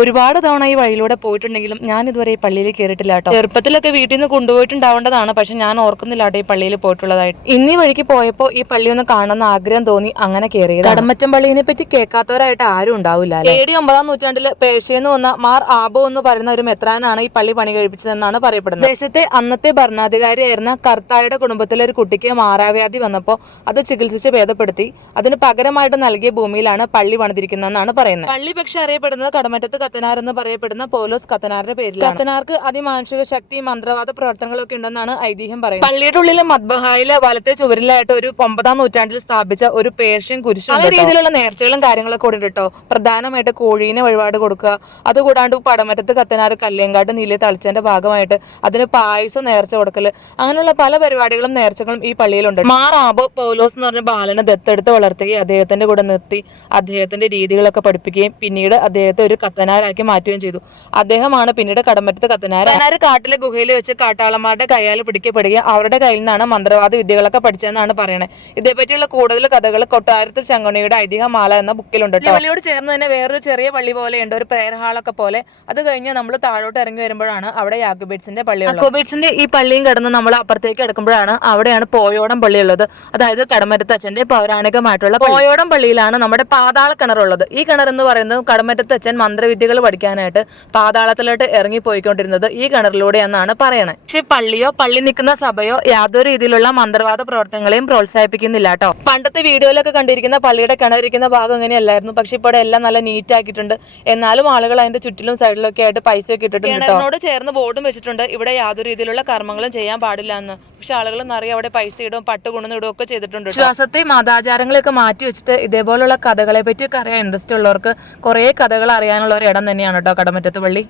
ഒരുപാട് തവണ ഈ വഴിയിലൂടെ പോയിട്ടുണ്ടെങ്കിലും ഞാൻ ഇതുവരെ ഈ പള്ളിയിൽ കയറിയിട്ടില്ല കേട്ടോ. ചെറുപ്പത്തിലൊക്കെ വീട്ടിൽ നിന്ന് കൊണ്ടുപോയിട്ടുണ്ടാവേണ്ടതാണ്, പക്ഷെ ഞാൻ ഓർക്കുന്നില്ല കേട്ടോ ഈ പള്ളിയിൽ പോയിട്ടുള്ളതായിട്ട്. ഇന്നീ വഴിക്ക് പോയപ്പോൾ ഈ പള്ളി ഒന്ന് കാണണമെന്ന് ആഗ്രഹം തോന്നി, അങ്ങനെ കയറിയത്. കടമറ്റം പള്ളിനെ പറ്റി കേൾക്കാത്തവരായിട്ട് ആരും ഉണ്ടാവില്ല. AD 9-ാം നൂറ്റാണ്ടില് പേർഷ്യന്ന് വന്ന മാർ ആബോ എന്ന് പറയുന്ന ഒരു മെത്രാനാണ് ഈ പള്ളി പണി കഴിപ്പിച്ചതെന്നാണ് പറയപ്പെടുന്നത്. ദേശത്തെ അന്നത്തെ ഭരണാധികാരിയായിരുന്ന കർത്തായുടെ കുടുംബത്തിലെ ഒരു കുട്ടിക്ക് മാറാവ്യാധി വന്നപ്പോൾ അത് ചികിത്സിച്ച് ഭേദപ്പെടുത്തി അതിന് പകരമായിട്ട് നൽകിയ ഭൂമിയിലാണ് പള്ളി പണിതിരിക്കുന്നതെന്നാണ് പറയുന്നത്. പള്ളി പക്ഷെ അറിയപ്പെടുന്നത് കടമറ്റത്ത് കത്തനാർ എന്ന് പറയപ്പെടുന്ന പൗലോസ് കത്തനാറിന്റെ പേരിൽ. കത്തനാർക്ക് അതിമാനുഷിക ശക്തി, മന്ത്രവാദ പ്രവർത്തനങ്ങളൊക്കെ ഉണ്ടെന്നാണ് ഐതിഹ്യം പറയുന്നത്. പള്ളിയുടെ ഉള്ളിലെ മദ്ബഹായിലെ വലത്തെ ചുവരിലായിട്ട് ഒരു 9-ാം നൂറ്റാണ്ടിൽ സ്ഥാപിച്ച ഒരു പേർഷ്യൻ കുരിശ് ആ രീതിയിലുള്ള നേർച്ചകളും കാര്യങ്ങളൊക്കെ ഉണ്ട് കേട്ടോ. പ്രധാനമായിട്ട് കോഴീനെ വഴിപാട് കൊടുക്കുക, അതുകൂടാണ്ട് പടമറ്റത്ത് കത്തനാർ കല്ലേങ്കാട്ട് നീല തളിച്ചതിന്റെ ഭാഗമായിട്ട് അതിന് പായസം നേർച്ച കൊടുക്കല്, അങ്ങനെയുള്ള പല പരിപാടികളും നേർച്ചകളും ഈ പള്ളിയിലുണ്ട്. മാർ ആബോ പൗലോസ് എന്ന് പറഞ്ഞ ബാലനെ ദത്തെടുത്ത് വളർത്തുകയും അദ്ദേഹത്തിന്റെ കൂടെ നിർത്തി അദ്ദേഹത്തിന്റെ രീതികളൊക്കെ പഠിപ്പിക്കുകയും പിന്നീട് അദ്ദേഹത്തെ ഒരു കത്തനാരാക്കി മാറ്റുകയും ചെയ്തു. അദ്ദേഹമാണ് പിന്നീട് കടമറ്റത്ത് കത്തനാർ. കാട്ടിലെ ഗുഹയിൽ വെച്ച് കാട്ടാളന്മാരുടെ കയ്യാൽ പിടിക്കപ്പെടുകയും അവരുടെ കയ്യിൽ നിന്നാണ് മന്ത്രവാദ വിദ്യകളൊക്കെ പഠിച്ചതെന്നാണ് പറയുന്നത്. ഇതേപറ്റിയുള്ള കൂടുതൽ കഥകൾ കൊട്ടാരത്തിൽ ശങ്കുണിയുടെ ഐതിഹ്യമാല എന്ന ബുക്കിലുണ്ട്. പള്ളിയോട് ചേർന്ന് തന്നെ വേറൊരു ചെറിയ പള്ളി പോലെയുണ്ട്, ഒരു പ്രേയർ ഹാളൊക്കെ പോലെ. അത് കഴിഞ്ഞ് നമ്മൾ താഴോട്ട് ഇറങ്ങി വരുമ്പോഴാണ് അവിടെ യാക്കോബൈറ്റ്സിന്റെ പള്ളി. യാക്കോബൈറ്റ്സിന്റെ ഈ പള്ളിയും കടന്ന് നമ്മൾ അപ്പുറത്തേക്ക് എടുക്കുമ്പോഴാണ് അവിടെയാണ് പോയോടം പള്ളി ഉള്ളത്. അതായത് കടമറ്റത്ത് അച്ഛന്റെ പൗരാണികമായിട്ടുള്ള പോയോടം പള്ളിയിലാണ് നമ്മുടെ പാതാള കിണറുള്ളത്. ഈ കിണർ എന്ന് പറയുന്നത് കടമറ്റത്ത് അച്ഛൻ മന്ത്രവിദ്യകൾ പഠിക്കാനായിട്ട് പാതാളത്തിലോട്ട് ഇറങ്ങി പോയിക്കൊണ്ടിരുന്നത് ഈ കിണറിലൂടെ എന്നാണ് പറയണത്. പക്ഷെ പള്ളിയോ പള്ളി നിൽക്കുന്ന സഭയോ യാതൊരു രീതിയിലുള്ള മന്ത്രവാദ പ്രവർത്തനങ്ങളെയും പ്രോത്സാഹിപ്പിക്കുന്നില്ല കേട്ടോ. പണ്ടത്തെ വീഡിയോയിലൊക്കെ കണ്ടിരിക്കുന്ന പള്ളിയുടെ കിണറിരിക്കുന്ന ഭാഗം അങ്ങനെയല്ലായിരുന്നു. പക്ഷെ ഇപ്പോൾ എല്ലാം നല്ല നീറ്റ് ആക്കിയിട്ടുണ്ട്. എന്നാലും ആളുകൾ അതിന്റെ ചുറ്റിലും സൈഡിലൊക്കെ ആയിട്ട് പൈസയൊക്കെ ഇട്ടിട്ടുണ്ട്. കിണറിനോട് ചേർന്ന് ബോർഡും വെച്ചിട്ടുണ്ട്, ഇവിടെ യാതൊരു രീതിയിലുള്ള കർമ്മങ്ങളും ചെയ്യാൻ പാടില്ല എന്ന്. പക്ഷെ ആളുകൾ നിറയെ അവിടെ പൈസ ഇടും, പട്ട് കൊണ്ടുവന്നിടും ഒക്കെ ചെയ്തിട്ടുണ്ട്. വിശ്വാസത്തെ മതാചാരങ്ങളെയൊക്കെ മാറ്റി വെച്ചിട്ട് ഇതേപോലുള്ള കഥകളെ പറ്റിയൊക്കെ അറിയാൻ ഇൻട്രസ്റ്റ് ഉള്ളവർക്ക് കുറെ കഥകൾ അറിയാനുള്ള ഒരു ഇടം തന്നെയാണ് കേട്ടോ കടമറ്റത്ത് പള്ളി.